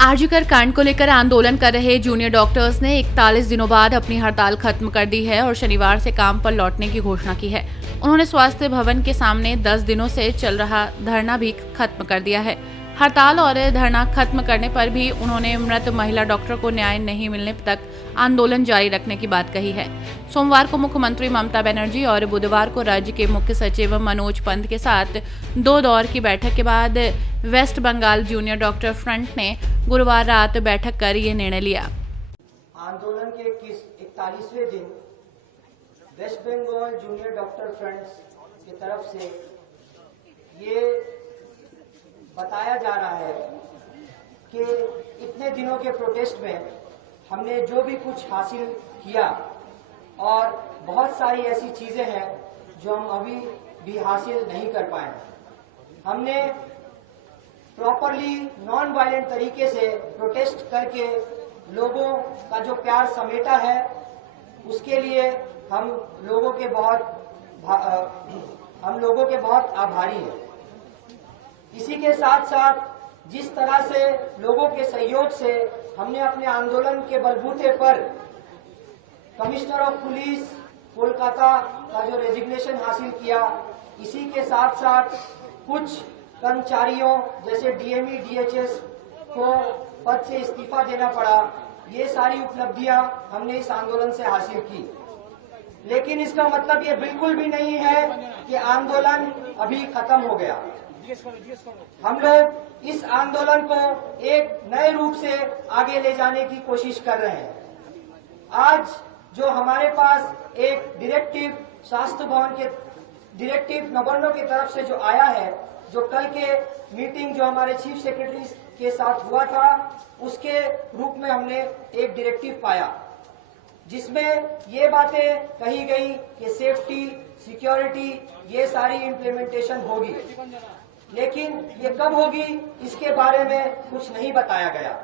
आरजीकर कांड को लेकर आंदोलन कर रहे जूनियर डॉक्टर्स ने 41 दिनों बाद अपनी हड़ताल खत्म कर दी है और शनिवार से काम पर लौटने की घोषणा की है। उन्होंने स्वास्थ्य भवन के सामने 10 दिनों से चल रहा धरना भी खत्म कर दिया है। हड़ताल और धरना खत्म करने पर भी उन्होंने मृत महिला डॉक्टर को न्याय नहीं मिलने तक आंदोलन जारी रखने की बात कही है। सोमवार को मुख्यमंत्री ममता बनर्जी और बुधवार को राज्य के मुख्य सचिव मनोज पंत के साथ 2 दौर की बैठक के बाद West Bengal junior doctor front ने गुरुवार रात बैठक कर ये निर्णय लिया। आंदोलन के 41वें दिन West Bengal junior doctor front की तरफ से ये बताया जा रहा है कि इतने दिनों के प्रोटेस्ट में हमने जो भी कुछ हासिल किया और बहुत सारी ऐसी चीजें हैं जो हम अभी भी हासिल नहीं कर पाए। हमने प्रॉपरली नॉन वायलेंट तरीके से प्रोटेस्ट करके लोगों का जो प्यार समेटा है उसके लिए हम लोगों के बहुत आभारी हैं। इसी के साथ साथ जिस तरह से लोगों के सहयोग से हमने अपने आंदोलन के बलबूते पर कमिश्नर ऑफ पुलिस कोलकाता का जो रेजिग्नेशन हासिल किया, इसी के साथ साथ कुछ कर्मचारियों जैसे डीएमई डीएचएस को पद से इस्तीफा देना पड़ा, ये सारी उपलब्धियां हमने इस आंदोलन से हासिल की। लेकिन इसका मतलब ये बिल्कुल भी नहीं है कि आंदोलन अभी खत्म हो गया। हम लोग इस आंदोलन को एक नए रूप से आगे ले जाने की कोशिश कर रहे हैं। आज जो हमारे पास एक डायरेक्टिव स्वास्थ्य भवन के डायरेक्टिव गवर्नर की तरफ से जो आया है, जो कल के मीटिंग जो हमारे चीफ सेक्रेटरी के साथ हुआ था, उसके रूप में हमने एक डायरेक्टिव पाया जिसमें ये बातें कही गई कि सेफ्टी सिक्योरिटी ये सारी इम्प्लीमेंटेशन होगी, लेकिन ये कब होगी इसके बारे में कुछ नहीं बताया गया।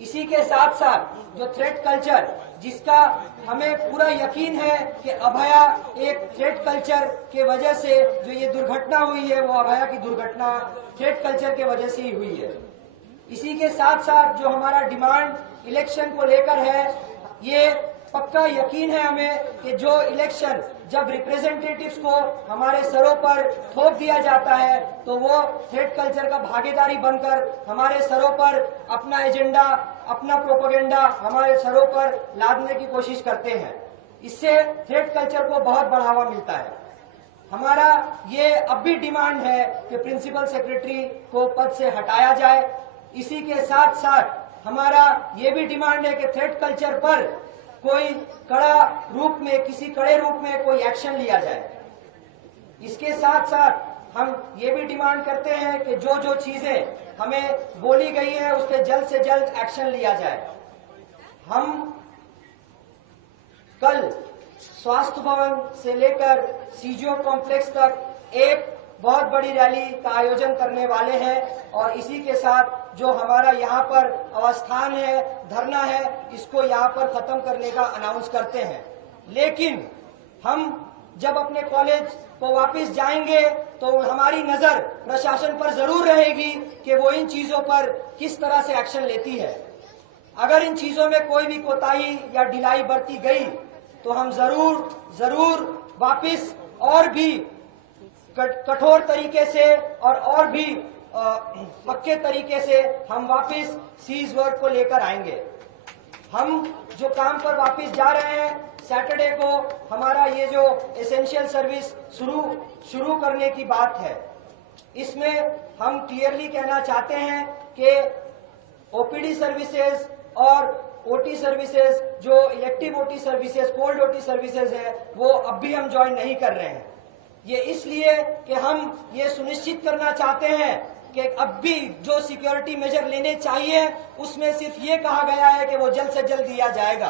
इसी के साथ साथ जो थ्रेट कल्चर, जिसका हमें पूरा यकीन है कि अभया एक थ्रेट कल्चर के वजह से जो ये दुर्घटना हुई है, वो अभया की दुर्घटना थ्रेट कल्चर के वजह से ही हुई है। इसी के साथ साथ जो हमारा डिमांड इलेक्शन को लेकर है, ये पक्का यकीन है हमें कि जो इलेक्शन जब रिप्रेजेंटेटिव्स को हमारे सरों पर थोप दिया जाता है तो वो थ्रेट कल्चर का भागीदारी बनकर हमारे सरों पर अपना एजेंडा, अपना प्रोपेगेंडा हमारे सरों पर लादने की कोशिश करते हैं। इससे थ्रेट कल्चर को बहुत बढ़ावा मिलता है। हमारा ये अब भी डिमांड है कि प्रिंसिपल सेक्रेटरी को पद से हटाया जाए। इसी के साथ साथ हमारा ये भी डिमांड है कि थ्रेट कल्चर पर कोई कड़ा रूप में, किसी कड़े रूप में कोई एक्शन लिया जाए। इसके साथ साथ हम ये भी डिमांड करते हैं कि जो जो चीजें हमें बोली गई है उस पर जल्द से जल्द एक्शन लिया जाए। हम कल स्वास्थ्य भवन से लेकर सीजीओ कॉम्प्लेक्स तक एक बहुत बड़ी रैली का आयोजन करने वाले हैं और इसी के साथ जो हमारा यहाँ पर अवस्थान है, धरना है, इसको यहाँ पर खत्म करने का अनाउंस करते हैं। लेकिन हम जब अपने कॉलेज को वापस जाएंगे तो हमारी नजर प्रशासन पर जरूर रहेगी कि वो इन चीजों पर किस तरह से एक्शन लेती है। अगर इन चीजों में कोई भी कोताही या ढिलाई बरती गई तो हम जरूर वापस और भी कठोर तरीके से और भी पक्के तरीके से हम वापस सीज वर्क को लेकर आएंगे। हम जो काम पर वापस जा रहे हैं, सैटरडे को हमारा ये जो एसेंशियल सर्विस शुरू करने की बात है, इसमें हम क्लियरली कहना चाहते हैं कि ओपीडी सर्विसेज और ओटी सर्विसेज, जो elective OT services, cold OT services है, वो अब भी हम ज्वाइन नहीं कर रहे हैं। ये इसलिए कि हम ये सुनिश्चित करना चाहते हैं कि अब भी जो सिक्योरिटी मेजर लेने चाहिए उसमें सिर्फ ये कहा गया है कि वो जल्द से जल्द दिया जाएगा।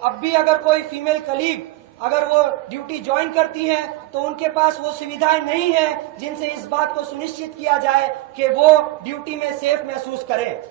अब भी अगर कोई फीमेल कलीग अगर वो ड्यूटी ज्वाइन करती हैं तो उनके पास वो सुविधाएं नहीं है जिनसे इस बात को सुनिश्चित किया जाए कि वो ड्यूटी में सेफ महसूस करें।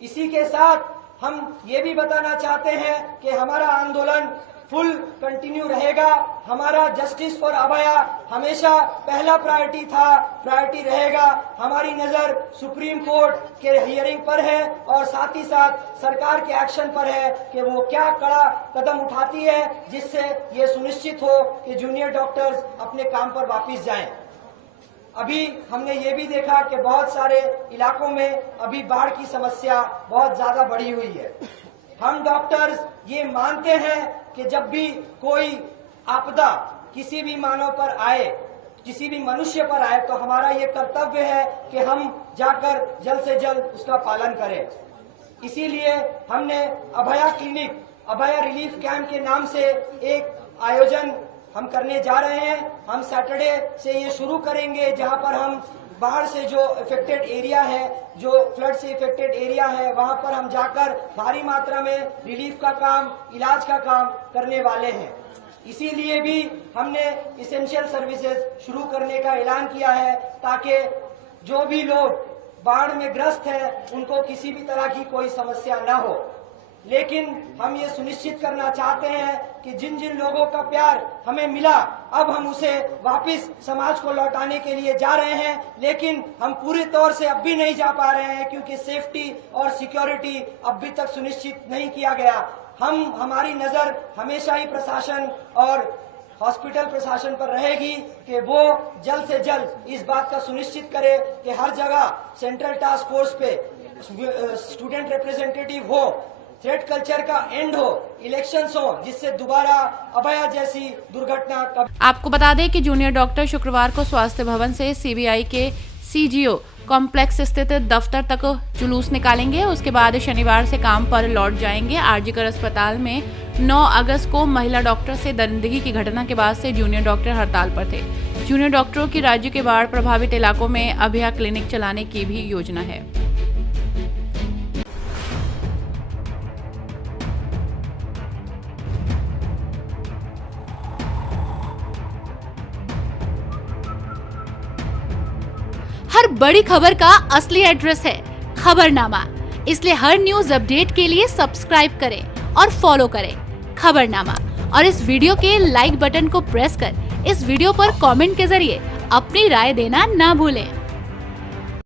इसी के साथ हम ये भी बताना चाहते हैं कि हमारा आंदोलन फुल कंटिन्यू रहेगा। हमारा जस्टिस फॉर अभया हमेशा पहला प्रायोरिटी रहेगा। हमारी नजर सुप्रीम कोर्ट के हियरिंग पर है और साथ ही साथ सरकार के एक्शन पर है कि वो क्या कड़ा कदम उठाती है जिससे ये सुनिश्चित हो कि जूनियर डॉक्टर्स अपने काम पर वापस जाएं। अभी हमने ये भी देखा कि बहुत सारे इलाकों में अभी बाढ़ की समस्या बहुत ज्यादा बढ़ी हुई है। हम डॉक्टर्स ये मानते हैं कि जब भी कोई आपदा किसी भी मानव पर आए, किसी भी मनुष्य पर आए, तो हमारा ये कर्तव्य है कि हम जाकर जल्द से जल्द उसका पालन करें। इसीलिए हमने अभया क्लिनिक, अभया रिलीफ कैंप के नाम से एक आयोजन हम करने जा रहे हैं। हम सैटरडे से ये शुरू करेंगे, जहां पर हम बाढ़ से जो इफेक्टेड एरिया है, जो फ्लड से इफेक्टेड एरिया है, वहां पर हम जाकर भारी मात्रा में रिलीफ का काम, इलाज का काम करने वाले हैं। इसीलिए भी हमने इसेंशियल सर्विसेज शुरू करने का ऐलान किया है ताकि जो भी लोग बाढ़ में ग्रस्त हैं उनको किसी भी तरह की कोई समस्या न हो। लेकिन हम ये सुनिश्चित करना चाहते हैं कि जिन जिन लोगों का प्यार हमें मिला, अब हम उसे वापस समाज को लौटाने के लिए जा रहे हैं। लेकिन हम पूरे तौर से अब भी नहीं जा पा रहे हैं क्योंकि सेफ्टी और सिक्योरिटी अभी तक सुनिश्चित नहीं किया गया। हमारी नजर हमेशा ही प्रशासन और हॉस्पिटल प्रशासन पर रहेगी कि वो जल्द से जल्द इस बात का सुनिश्चित करे कि हर जगह सेंट्रल टास्क फोर्स पे स्टूडेंट रिप्रेजेंटेटिव हो, थ्रेड कल्चर का एंड हो, इलेक्शंस हो, जिससे दोबारा अभया जैसी दुर्घटना कभी। आपको बता दें कि जूनियर डॉक्टर शुक्रवार को स्वास्थ्य भवन से सीबीआई के सीजीओ कॉम्प्लेक्स स्थित दफ्तर तक जुलूस निकालेंगे। उसके बाद शनिवार से काम पर लौट जाएंगे। आरजीकर अस्पताल में 9 अगस्त को महिला डॉक्टर से दरिंदगी की घटना के बाद से जूनियर डॉक्टर हड़ताल पर थे। जूनियर डॉक्टरों की राज्य के बाढ़ प्रभावित इलाकों में अभया क्लिनिक चलाने की भी योजना है। हर बड़ी खबर का असली एड्रेस है खबरनामा, इसलिए हर न्यूज अपडेट के लिए सब्सक्राइब करें और फॉलो करें खबरनामा। और इस वीडियो के लाइक बटन को प्रेस कर इस वीडियो पर कमेंट के जरिए अपनी राय देना ना भूलें।